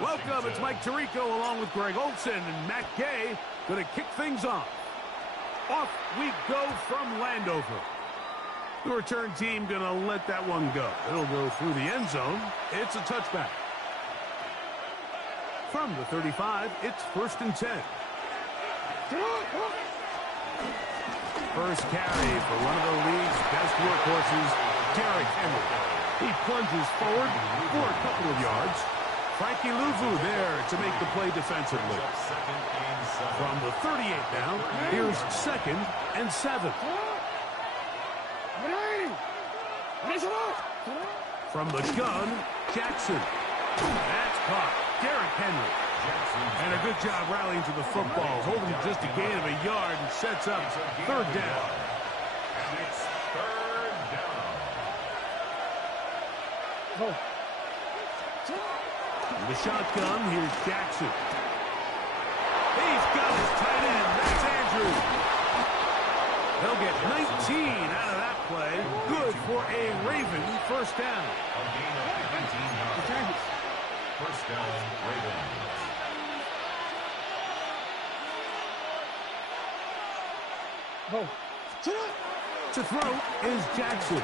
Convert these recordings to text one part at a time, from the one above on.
Welcome, it's Mike Tirico along with Greg Olson and Matt Gay going to kick things off. Off we go from Landover. The return team going to let that one go. It'll go through the end zone. It's a touchback. From the 35, it's 1st and 10. First carry for one of the league's best workhorses, Derrick Henry. He plunges forward for a couple of yards. Frankie Louvu there to make the play defensively. From the 38 now, here's 2nd and 7. From the gun, Jackson. That's caught. Derrick Henry. And a good job rallying to the football, holding just a gain of a yard and sets up 3rd down. And it's 3rd down. In the shotgun, here's Jackson. He's got his tight end. That's Andrews. They'll get 19 out of that play. Good for a Raven 1st down. A gain of 19 yards. 1st down, Ravens. To throw is Jackson.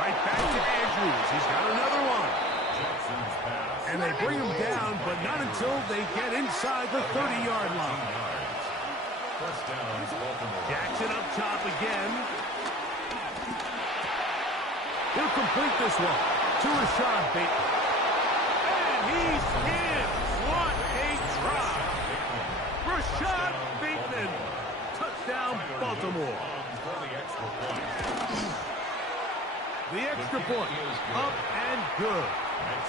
Right back to Andrews. He's got another one. Jackson's pass. And they bring him down, but not until they get inside the 30-yard line. 1st down, Baltimore. Jackson up top again. He'll complete this one to Rashad Bateman. And he's in. What a try. Rashad Bateman. Touchdown, Baltimore. The extra point, up and good.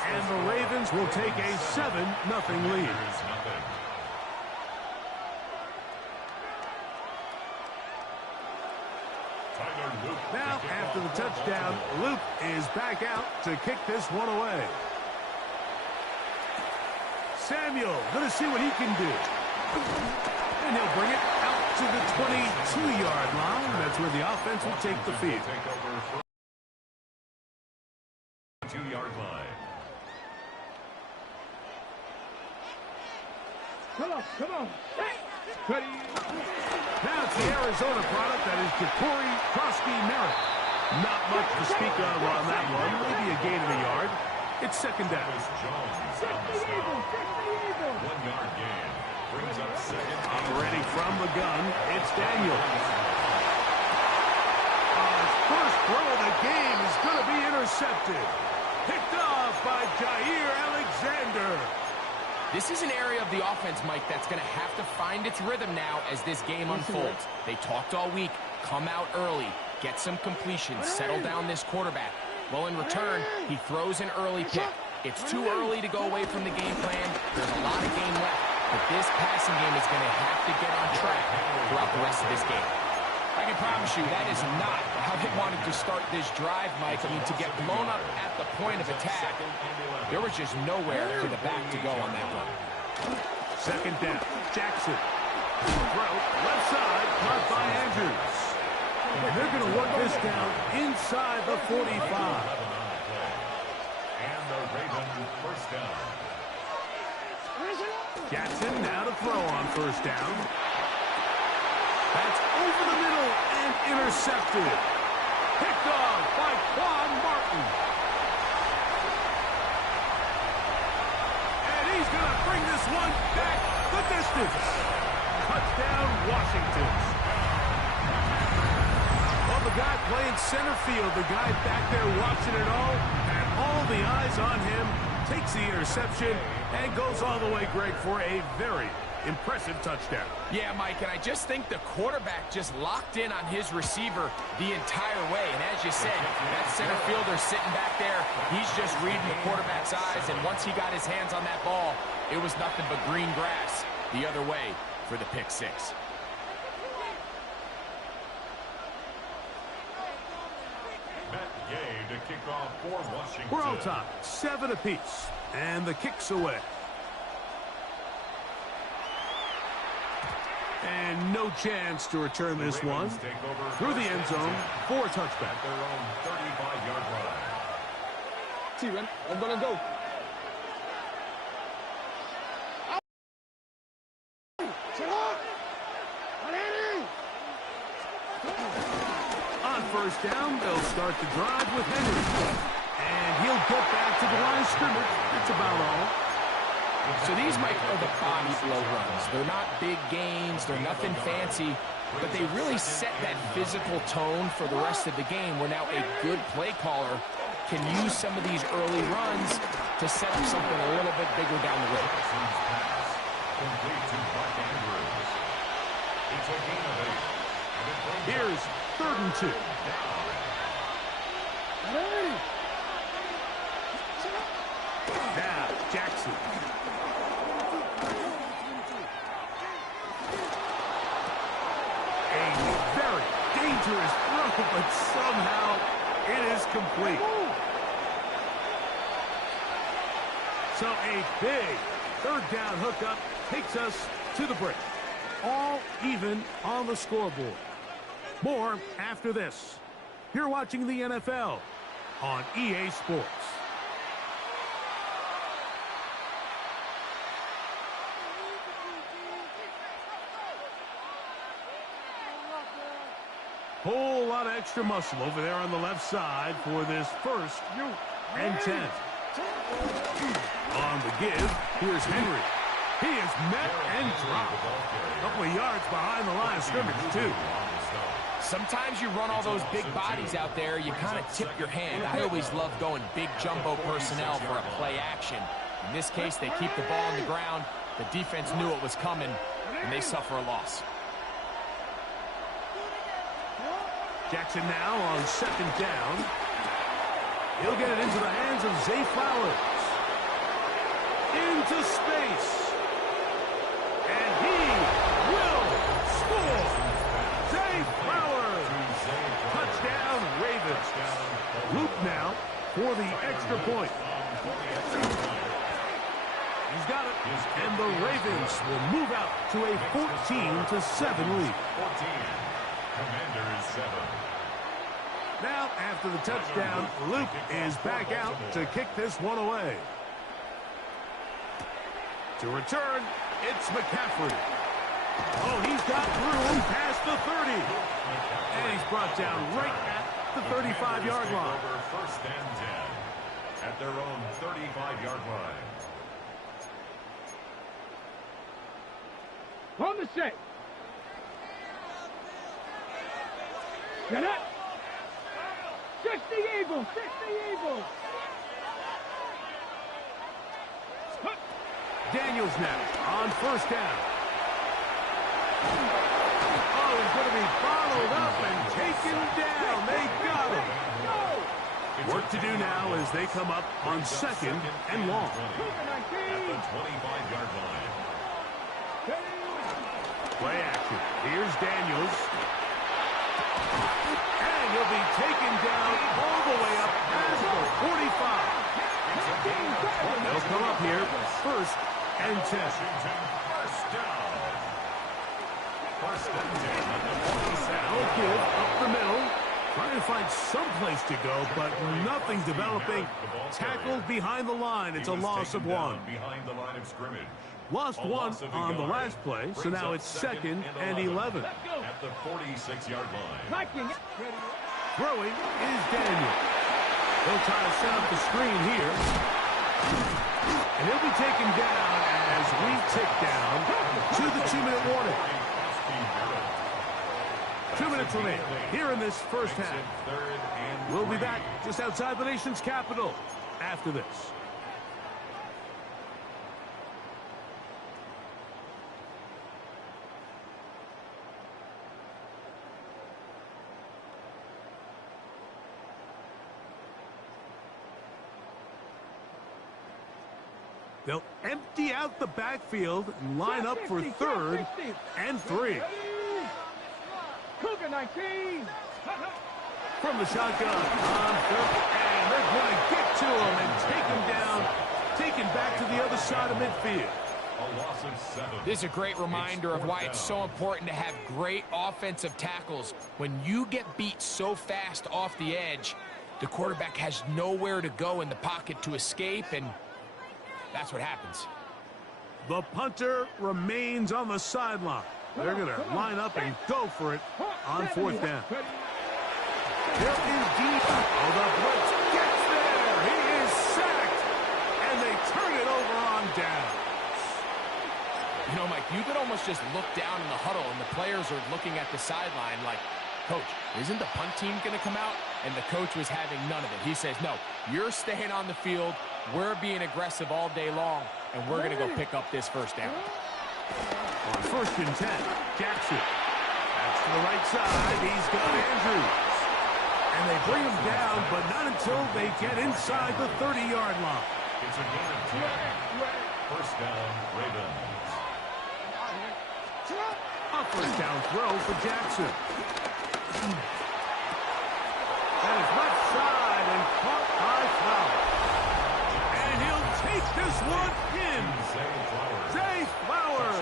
And the Ravens will take a 7-0 lead. Now, after the touchdown, Luke is back out to kick this one away. Samuel, going to see what he can do. And he'll bring it out to the 22-yard line. That's where the offense will take the field. 2-yard line. Come on. Now it's the Arizona product that is Ja'Cory Krosky-Merritt. Not much to speak of on that one. Maybe a gain of a yard. It's 2nd down. Jones on the stop. 1-yard gain. Brings up 2nd. Already from the gun, it's Daniel. His first throw of the game is going to be intercepted. Picked off by Jair Alexander. This is an area of the offense, Mike, that's going to have to find its rhythm now as this game unfolds. They talked all week. Come out early. Get some completions. Settle down this quarterback. Well, in return, he throws an early pick. It's too early to go away from the game plan. There's a lot of game left. But this passing game is going to have to get on track throughout the rest of this game. I can promise you that is not how they wanted to start this drive, Mike. I mean, to get blown up at the point of attack, there was just nowhere for the back to go on that one. 2nd down. Jackson. Throw. Left side. Caught by Andrews. And they're going to work this down inside the 45. And the Ravens 1st down. Jackson now to throw on 1st down. That's over the middle and intercepted. Picked off by Quan Martin. And he's going to bring this one back the distance. Touchdown, Washington. Well, the guy playing center field, the guy back there watching it all, and all the eyes on him, takes the interception and goes all the way, Greg, for a very impressive touchdown. Yeah, Mike, and I just think the quarterback just locked in on his receiver the entire way. And as you said, that center fielder sitting back there, he's just reading the quarterback's eyes. And once he got his hands on that ball, it was nothing but green grass the other way for the pick 6. Matt Gay to kick off for Washington. We're all tied, 7 apiece, and the kick's away. And no chance to return this one through the end zone for a touchback. Their own 35-yard line. T-Ren, let's go. On first down, they'll start the drive with Henry. And he'll get back to the line of scrimmage. That's about all. So these, Mike, are the body blow runs. They're not big gains, they're nothing fancy, but they really set that physical tone for the rest of the game where now a good play caller can use some of these early runs to set up something a little bit bigger down the road. Here's 3rd and 2. Now, Jackson. A very dangerous throw, but somehow it is complete. So a big 3rd down hookup takes us to the break. All even on the scoreboard. More after this. You're watching the NFL on EA Sports. Whole lot of extra muscle over there on the left side for this 1st and 10. On the give, here's Henry. He is met and dropped. A couple of yards behind the line of scrimmage, too. Sometimes you run all those big bodies out there, you kind of tip your hand. I always love going big jumbo personnel for a play action. In this case, they keep the ball on the ground. The defense knew it was coming, and they suffer a loss. Jackson now on 2nd down. He'll get it into the hands of Zay Flowers. Into space. And he will score. Zay Flowers. Touchdown, Ravens. Loop now for the extra point. He's got it. And the Ravens will move out to a 14-7 lead. Commanders 7. Now, after the touchdown, Luke is back out to kick this one away. To return, it's McCaffrey. Oh, he's got through past the 30. And he's brought down right at the 35-yard line. 1st and 10 at their own 35-yard line. On the set. Get it. 60 Eagles, 60 Eagles. Daniels now on 1st down. Oh, he's going to be followed up and taken down. They got him. Work to do now as they come up on 2nd and long. At the 25-yard line. Play action. Here's Daniels. And he'll be taken down all the way up past the 45. They'll come up here 1st and 10. First down. 1st and 10 at the 47. They'll give up the middle. Trying to find some place to go, but nothing developing. Tackled behind the line. It's a loss of 1. Behind the line of scrimmage. Lost 1 on the last play, so now it's 2nd and 11. At the 46-yard line. Throwing is Daniel. He'll try to set up the screen here. And he'll be taken down as we tick down to the 2-minute warning. 2 minutes remaining here in this 1st half. We'll be back just outside the nation's capital after this. They'll empty out the backfield and line up for 3rd and 3. Cougar 19. From the shotgun on 3rd, and they're going to get to him and take him down, taken back to the other side of midfield. A loss of 7. This is a great reminder of why it's so important to have great offensive tackles. When you get beat so fast off the edge, The quarterback has nowhere to go in the pocket to escape, and that's what happens. The punter remains on the sideline. They're going to line up and go for it on fourth down. There is deep. Oh, the blitz gets there. He is sacked. And they turn it over on down. You know, Mike, you could almost just look down in the huddle, and the players are looking at the sideline like, Coach, isn't the punt team going to come out? And the coach was having none of it. He says, no, you're staying on the field. We're being aggressive all day long, and we're going to go pick up this first down. On 1st and 10, Jackson. That's to the right side. He's got Andrews. And they bring him down, but not until they get inside the 30-yard line. It's a gain of 10. First down, Ravens. A first down throw for Jackson. That is left side and caught by Flowers. And he'll take this one in. Zay Flowers.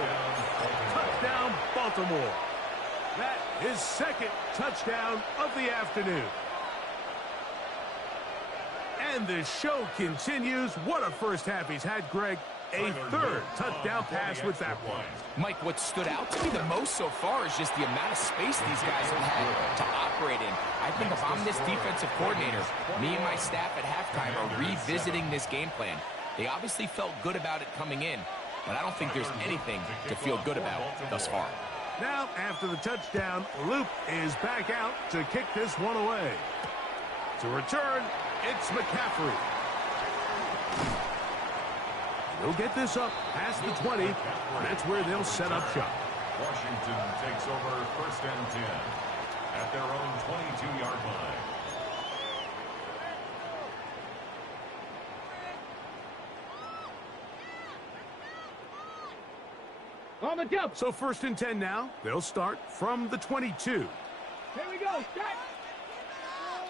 Touchdown, Baltimore. That is second touchdown of the afternoon. And the show continues. What a first half he's had, Greg. A third touchdown pass with that one. Mike, what stood out to me the most so far is just the amount of space these guys have had to operate in. I think if I'm this defensive coordinator, me and my staff at halftime are revisiting this game plan. They obviously felt good about it coming in, but I don't think there's anything to feel good about thus far. Now, after the touchdown, Loop is back out to kick this one away. To return, it's McCaffrey. He'll get this up past the 20. That's where they'll set up shop. Washington takes over 1st and 10 at their own 22-yard line. On the jump. So 1st and 10 now. They'll start from the 22. Here we go. Set.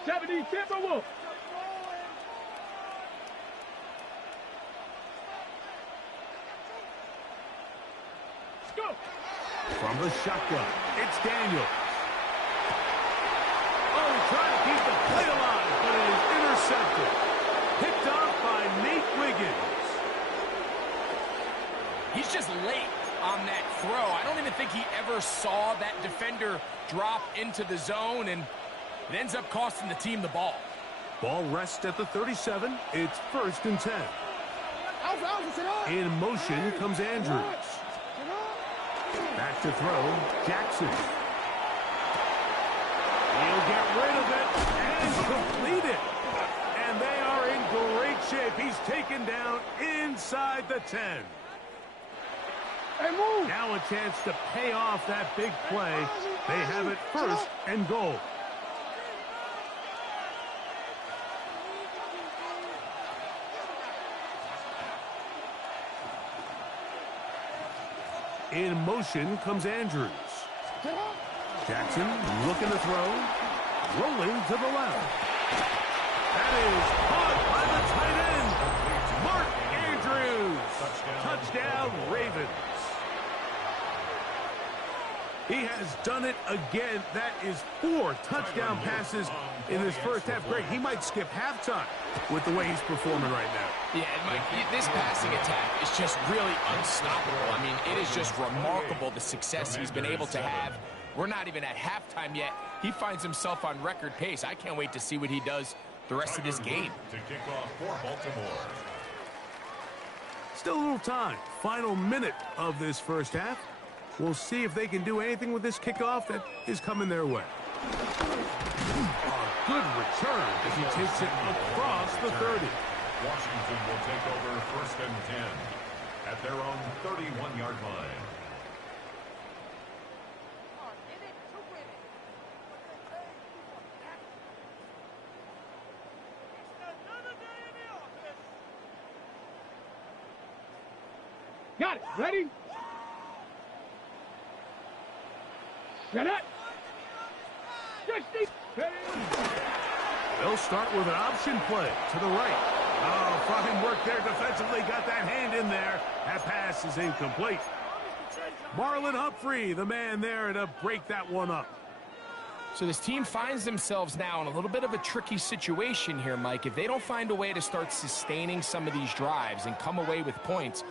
70 Timberwolves. Go. From the shotgun, it's Daniel. Oh, he's trying to keep the play alive, but it is intercepted. Picked off by Nate Wiggins. He's just late on that throw. I don't even think he ever saw that defender drop into the zone, and it ends up costing the team the ball. Ball rests at the 37. It's 1st and 10. In motion comes Andrews. Back to throw, Jackson. He'll get rid of it and complete it. And they are in great shape. He's taken down inside the 10. Now a chance to pay off that big play. They have it 1st and goal. In motion comes Andrews. Jackson looking to throw. Rolling to the left. That is caught by the tight end. Mark Andrews. Touchdown, Ravens. He has done it again. That is 4 touchdown passes in his first half. Greg, he might skip halftime with the way he's performing right now. Yeah, and Mike, this passing attack is just really unstoppable. I mean, it is just remarkable the success he's been able to have. We're not even at halftime yet. He finds himself on record pace. I can't wait to see what he does the rest of this game. To kick off for Baltimore. Still a little time. Final minute of this first half. We'll see if they can do anything with this kickoff that is coming their way. A good return as he takes it across the 30. Washington will take over 1st and 10 at their own 31-yard line. Got it. Ready? Set up. 60. They'll start with an option play to the right. Oh, fine work there defensively. Got that hand in there. That pass is incomplete. Marlon Humphrey, the man there to break that one up. So this team finds themselves now in a little bit of a tricky situation here, Mike. If they don't find a way to start sustaining some of these drives and come away with points,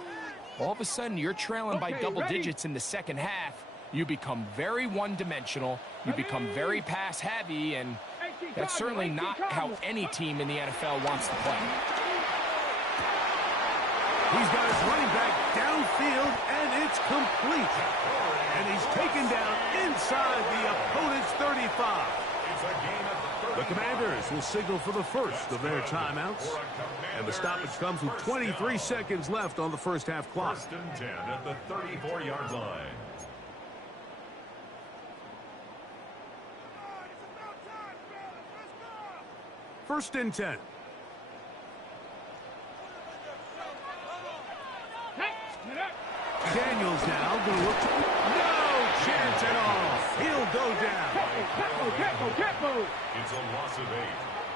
all of a sudden you're trailing by double digits in the second half. You become very one-dimensional. You become very pass-heavy, and that's certainly not how any team in the NFL wants to play. He's got his running back downfield, and it's complete. And he's taken down inside the opponent's 35. The Commanders will signal for the first of their timeouts. And the stoppage comes with 23 seconds left on the first half clock. 1st and 10 at the 34-yard line. First and 10. Daniels now going to look. No chance at all. He'll go down. It's a loss of 8.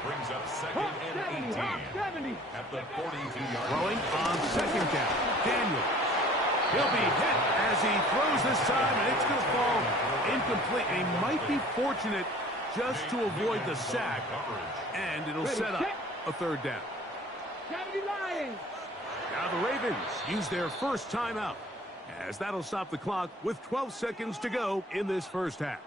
Brings up 2nd and 18 at the 42-yard line. Throwing on 2nd down. Daniels. He'll be hit as he throws this time, and it's going to fall incomplete. He might be fortunate just to avoid the sack, and it'll set up a 3rd down. Now the Ravens use their first timeout, as that'll stop the clock with 12 seconds to go in this first half.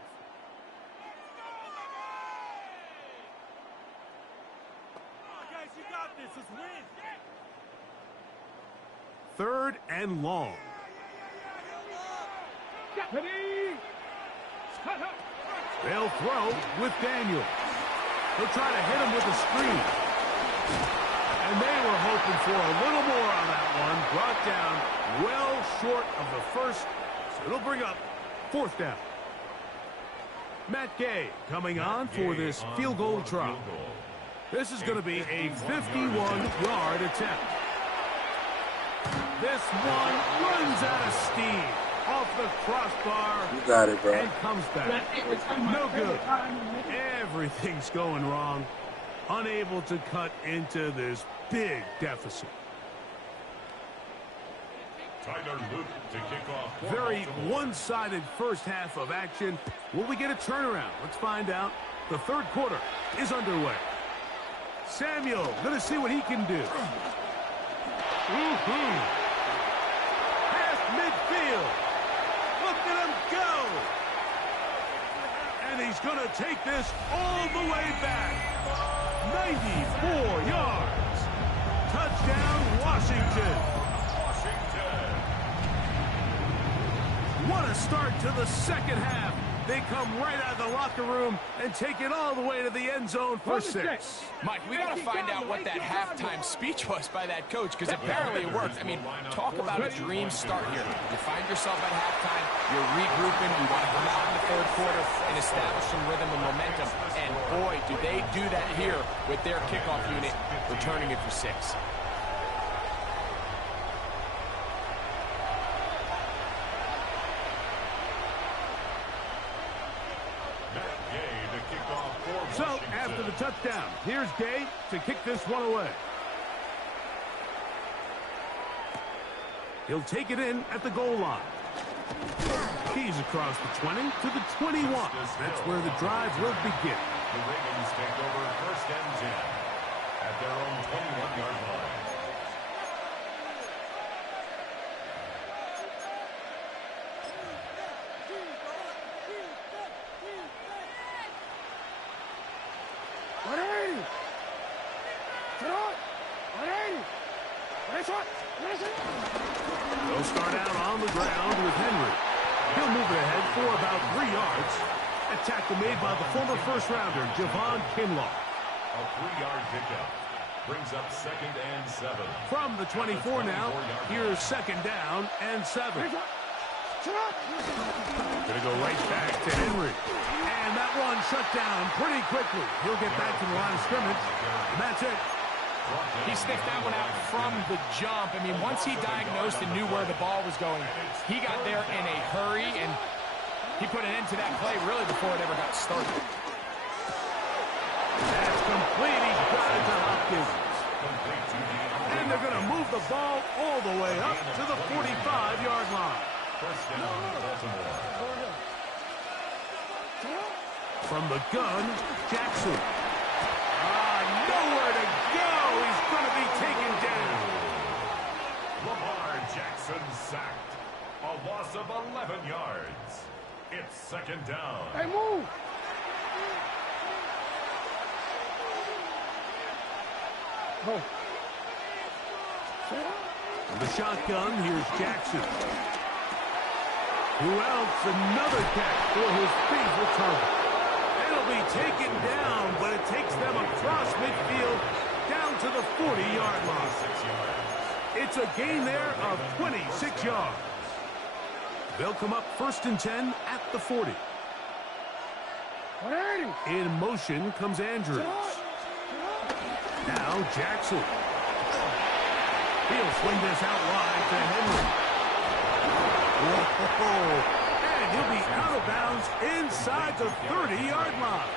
Guys, you got this. Let's win. 3rd and long. They'll throw with Daniel. They'll try to hit him with a screen. And they were hoping for a little more on that one. Brought down well short of the first. So it'll bring up 4th down. Matt Gay coming on for this field goal try. This is going to be a 51-yard attempt. This one runs out of steam. Off the crossbar. You got it, bro. And comes back. No good. Everything's going wrong. Unable to cut into this big deficit. Tyler Luke to kick off. Very one-sided first half of action. Will we get a turnaround? Let's find out. The 3rd quarter is underway. Samuel going to see what he can do. Past midfield. Look at him go. And he's going to take this all the way back. 94 yards. Touchdown, Washington. What a start to the second half. They come right out of the locker room and take it all the way to the end zone for 6. Mike, we got to find out what that halftime speech was by that coach, because apparently it worked. I mean, talk about a dream start here. You find yourself at halftime, you're regrouping, you want to come out in the 3rd quarter and establish some rhythm and momentum. And boy, do they do that here with their kickoff unit, returning it for 6. So, after the touchdown, here's Gay to kick this one away. He'll take it in at the goal line. He's across the 20 to the 21. That's where the drive will begin. The Ravens take over 1st and 10 at their own 21-yard line. They'll start out on the ground with Henry. He'll move it ahead for about 3 yards. A tackle made by the former first-rounder, Javon Kinlaw. A 3-yard pickup brings up 2nd and 7. From the 24 now, here's 2nd down and 7. Gonna go right back to Henry. And that one shut down pretty quickly. He'll get back to the line of scrimmage. And that's it. He sniffed that one out from the jump. I mean, once he diagnosed and knew where the ball was going, he got there in a hurry, and he put an end to that play really before it ever got started. That's complete. He's got it to Hopkins. And they're going to move the ball all the way up to the 45-yard line. 1st down, Baltimore. From the gun, Jackson. Nowhere to go. He's going to be taken down. Lamar Jackson sacked. A loss of 11 yards. It's second down. Hey, move. Go. From the shotgun, here's Jackson. Who else? Another catch for his favorite target. It'll be taken down, but it takes them across midfield down to the 40-yard line. It's a gain there of 26 yards. They'll come up 1st and 10 at the 40. In motion comes Andrews. Now Jackson. He'll swing this out wide to Henry. Whoa. And he'll be out of bounds inside the 30-yard line.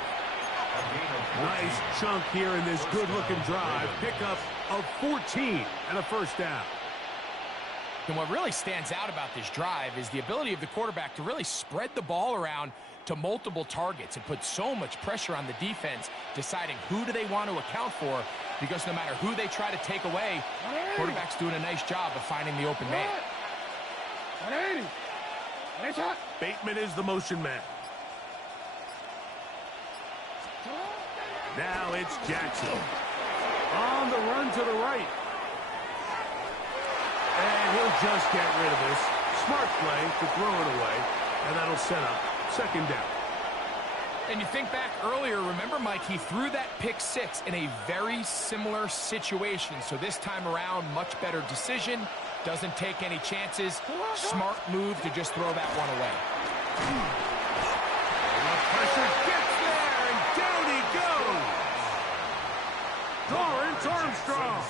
Nice chunk here in this good-looking drive. Pickup of 14 and a first down. And what really stands out about this drive is the ability of the quarterback to really spread the ball around to multiple targets and put so much pressure on the defense, deciding who do they want to account for, because no matter who they try to take away, quarterback's doing a nice job of finding the open man. Bateman is the motion man. Now it's Jackson. On the run to the right. And he'll just get rid of this. Smart play to throw it away. And that'll set up second down. And you think back earlier, remember, Mike, he threw that pick six in a very similar situation. So this time around, much better decision. Doesn't take any chances. Smart move to just throw that one away. And the pressure gets there, and down he goes. Lawrence Armstrong.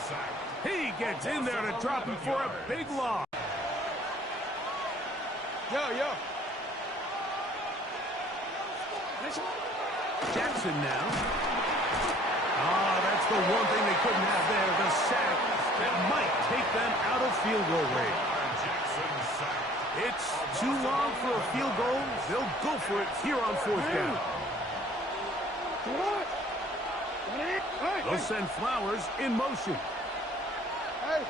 He gets in there to drop him for a big loss. Yo. Jackson now. That's the one thing they couldn't have there, the sack that might take them out of field goal range. It's too long for a field goal. They'll go for it here on 4th down. They'll send Flowers in motion. Hey.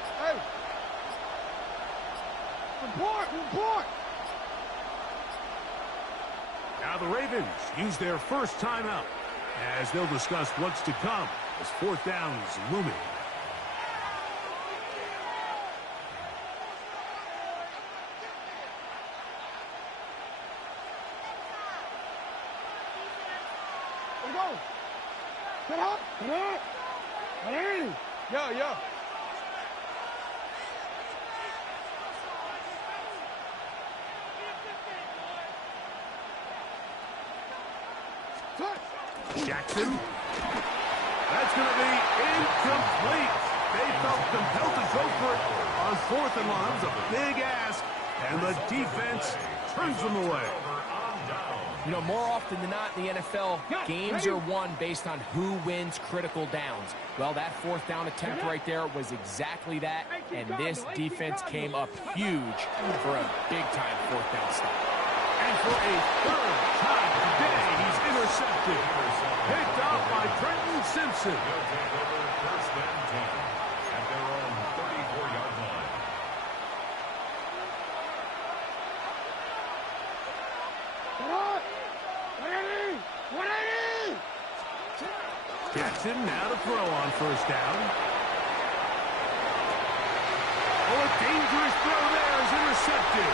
Report. Now the Ravens use their first timeout as they'll discuss what's to come as 4th down is looming. Go. Get up. Yo. Jackson. That's going to be incomplete. They felt compelled to go for it on 4th and long. It was a big ask, and the defense turns them away. You know, more often than not in the NFL, games are won based on who wins critical downs. Well, that 4th down attempt right there was exactly that, and this defense came up huge for a big-time 4th down stop. And for a 3rd time today, he's intercepted. Picked off by Trenton Simpson. They'll take over 1st and 10 at their own 34-yard line. Jackson now to throw on 1st down. Oh, a dangerous throw there is intercepted.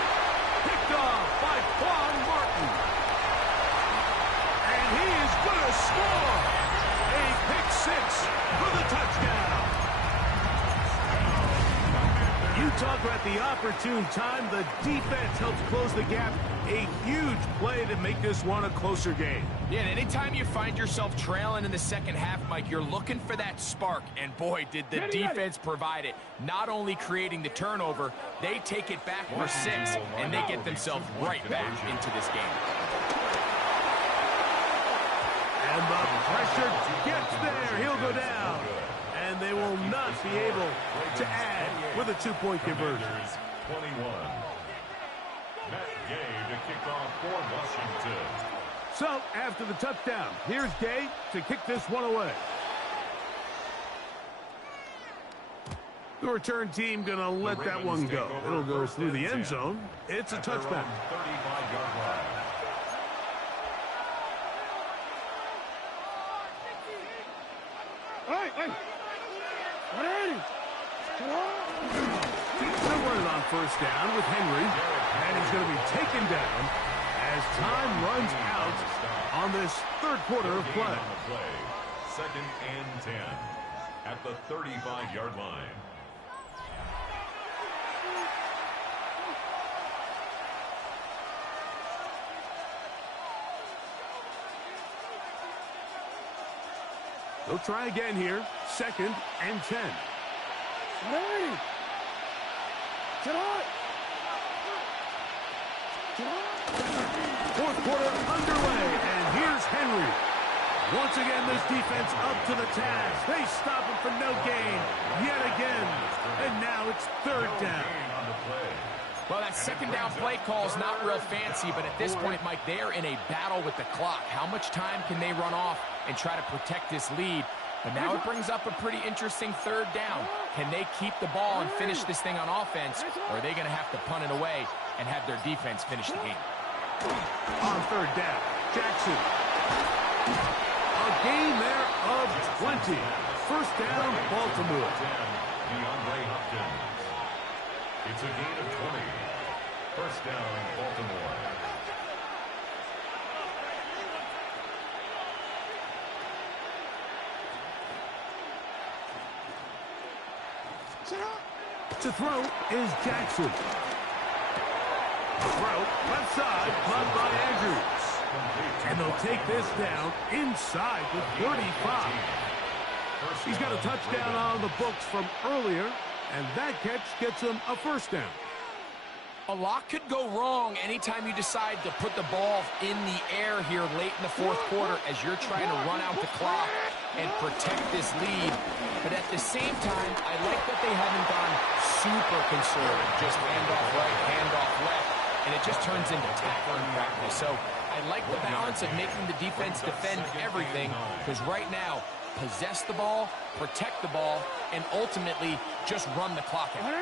Picked off by Quan Martin. And he is going to score. A pick six for the touchdown. You talk about the opportune time. The defense helps close the gap. A huge play to make this one a closer game. Yeah, and anytime you find yourself trailing in the second half, Mike, you're looking for that spark. And boy, did the defense provide it. Not only creating the turnover, they take it back for 6, and they get themselves right back into this game. And the pressure gets there. He'll go down. And they will not be able to add with a 2-point conversion. 21. Matt Gay to kick off for Washington. So, after the touchdown, here's Day to kick this one away. The return team going to let that one go. It'll go through the end zone. It's a touchback. 35-yard line. They're running on first down with Henry, and he's going to be taken down as time runs out on this third quarter of play. Second and 10 at the 35-yard line. They'll try again here. Second and 10. Fourth quarter underway, and here's Henry. Once again, this defense up to the task. They stop him for no gain yet again. And now it's third down. Well, that second down play call is not real fancy, but at this point, Mike, they're in a battle with the clock. How much time can they run off and try to protect this lead? But now it brings up a pretty interesting third down. Can they keep the ball and finish this thing on offense, or are they going to have to punt it away and have their defense finish the game? On third down, Jackson. A gain there of 20. First down, Baltimore. It's a gain of 20. First down, Baltimore. To throw is Jackson. Throw, left side, caught by Andrews. And they'll take this down inside the 35. He's got a touchdown on the books from earlier, and that catch gets him a first down. A lot could go wrong anytime you decide to put the ball in the air here late in the fourth quarter as you're trying to run out the clock and protect this lead. But at the same time, I like that they haven't gone super conservative, just handoff right, handoff left, and it just turns into tackling practice. So I like the balance of making the defense defend everything, because right now, possess the ball, protect the ball, and ultimately just run the clock out.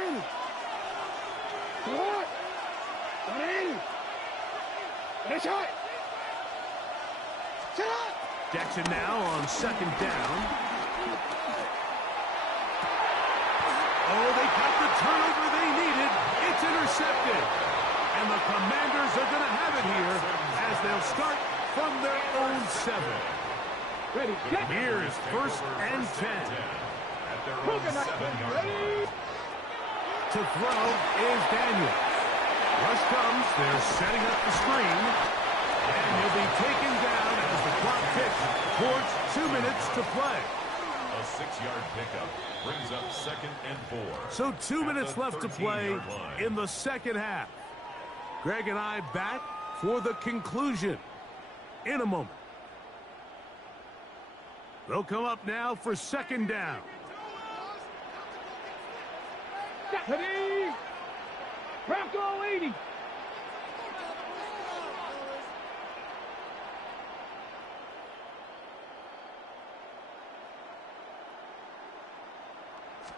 Jackson now on second down. Oh, they got the turnover they needed. It's intercepted. And the Commanders are going to have it here as they'll start from their own 7. Ready, get. Here's first and 10. At their own 7-yard line. To throw is Daniel. Rush comes. They're setting up the screen. And he'll be taken down as the clock ticks towards 2 minutes to play. A 6-yard pickup brings up second and 4. So 2 minutes left to play in the second half. Greg and I back for the conclusion in a moment. They'll come up now for second down. Ready. Bronco 80.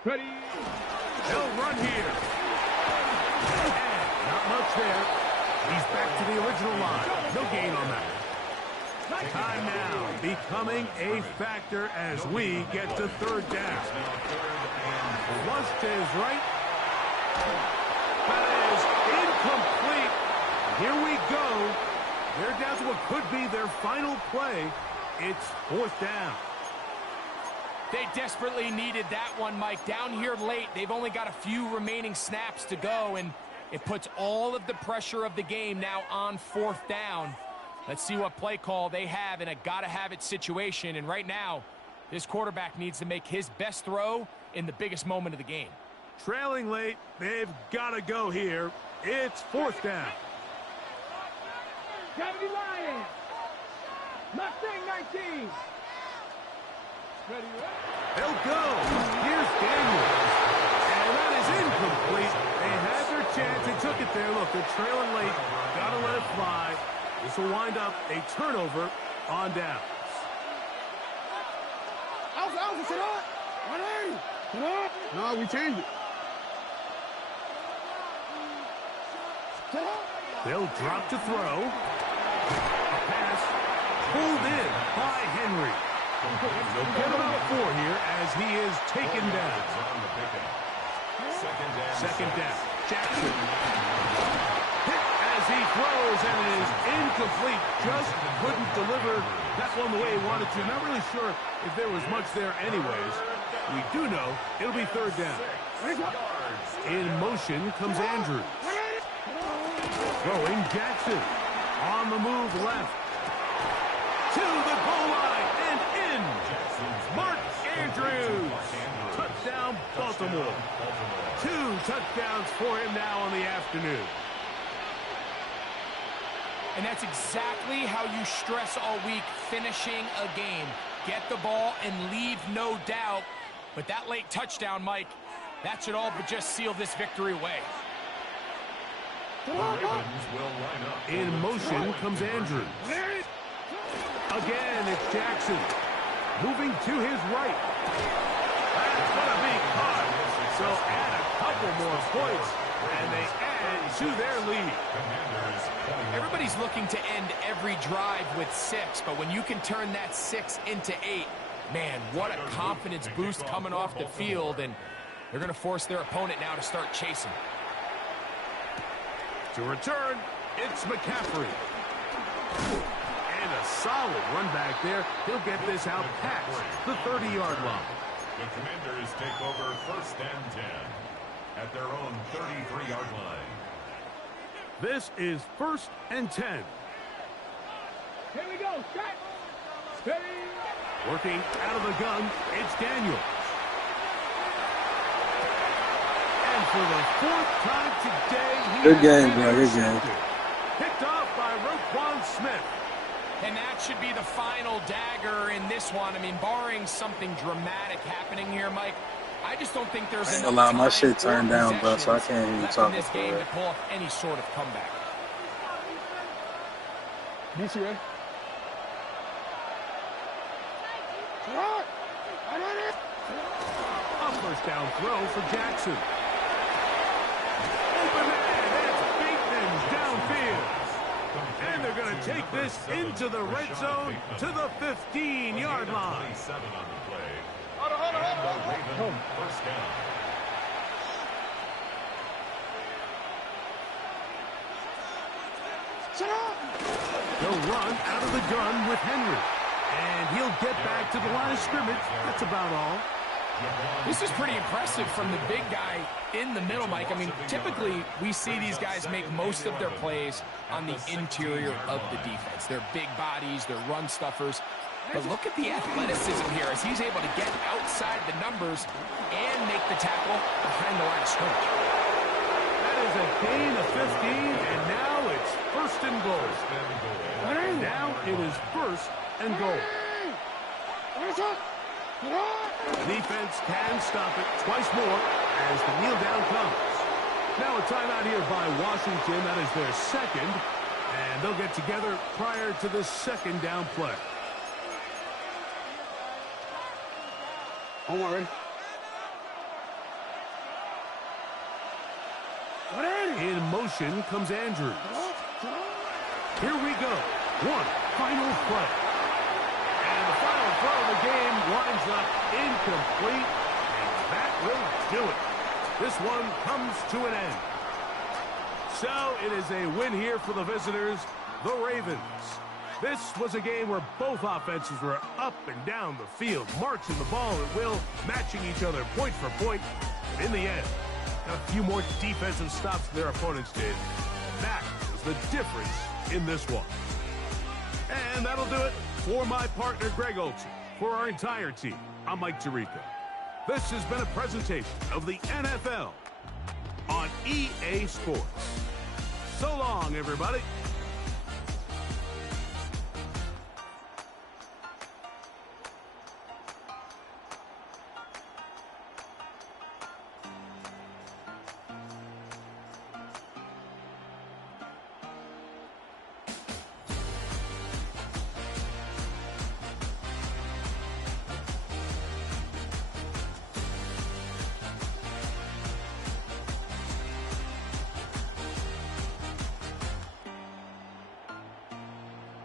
Ready. They'll run here. And not much there. He's back to the original line. No gain on that. Time now becoming a factor as we get to third down. Once is right. That is incomplete. Here we go. They're down to what could be their final play. It's fourth down. They desperately needed that one, Mike. Down here late, they've only got a few remaining snaps to go, and it puts all of the pressure of the game now on fourth down. Let's see what play call they have in a gotta-have-it situation. And right now, this quarterback needs to make his best throw in the biggest moment of the game. Trailing late, they've got to go here. It's fourth down. Gravity Lions. Mustang 19. Ready, ready. They'll go. Here's Daniel. And that is incomplete. They had their chance. They took it there. Look, they're trailing late. Got to let it fly. This will wind up a turnover on downs. No, we changed it. They'll drop to throw. A pass pulled in by Henry. They'll get about 4 here as he is taken down. Second down. Jackson. Hit as he throws, and it is incomplete. Just couldn't deliver that one the way he wanted to. Not really sure if there was much there anyways. We do know it'll be 3rd down. In motion comes Andrews. Throwing Jackson. On the move left. To the goal line and in. Mark Andrews. Touchdown, Baltimore. 2 touchdowns for him now on the afternoon. And that's exactly how you stress all week, finishing a game. Get the ball and leave no doubt. But that late touchdown, Mike, that should all but just seal this victory away. In motion comes Andrews. Again, it's Jackson. Moving to his right. That's going to be caught. So add a couple more points, and they add to their lead. Everybody's looking to end every drive with 6, but when you can turn that 6 into 8, man, what a confidence boost coming off the field, and they're going to force their opponent now to start chasing. To return, it's McCaffrey. And a solid run back there. He'll get this out past the 30-yard line. The Commanders take over 1st and 10 at their own 33-yard line. This is 1st and 10. Here we go. Set. Steady. Working out of the gun, it's Daniel. And for the 4th time today, good game, bro. Good game. Picked off by Roquan Smith. And that should be the final dagger in this one. I mean, barring something dramatic happening here, Mike, I just don't think there's enough time my shit or turned down, bro, so I possessions can't even left talk in this about game it. to pull off any sort of comeback. DC ready? A 1st down throw for Jackson. Open man, that's Bateman downfield. And they're going to take this into the red zone to the 15-yard line. Hold on. 1st down. They'll run out of the gun with Henry. And he'll get back to the line of scrimmage. That's about all. This is pretty impressive from the big guy in the middle, Mike. I mean, typically we see these guys make most of their plays on the interior of the defense. They're big bodies, they're run stuffers. But look at the athleticism here as he's able to get outside the numbers and make the tackle behind the line of scrimmage. That is a gain of 15, and now it's 1st and goal. Now it is 1st and goal. The defense can stop it twice more as the kneel down comes. Now a timeout here by Washington. That is their 2nd, and they'll get together prior to the 2nd down play. Omar ready? In motion comes Andrews. Here we go. One final play. And the final throw of the game winds up incomplete. And that will do it. This one comes to an end. So it is a win here for the visitors, the Ravens. This was a game where both offenses were up and down the field, marching the ball at will, matching each other point for point. In the end, got a few more defensive stops than their opponents did. That was the difference in this one. And that'll do it for my partner, Greg Olson. For our entire team, I'm Mike Tirico. This has been a presentation of the NFL on EA Sports. So long, everybody.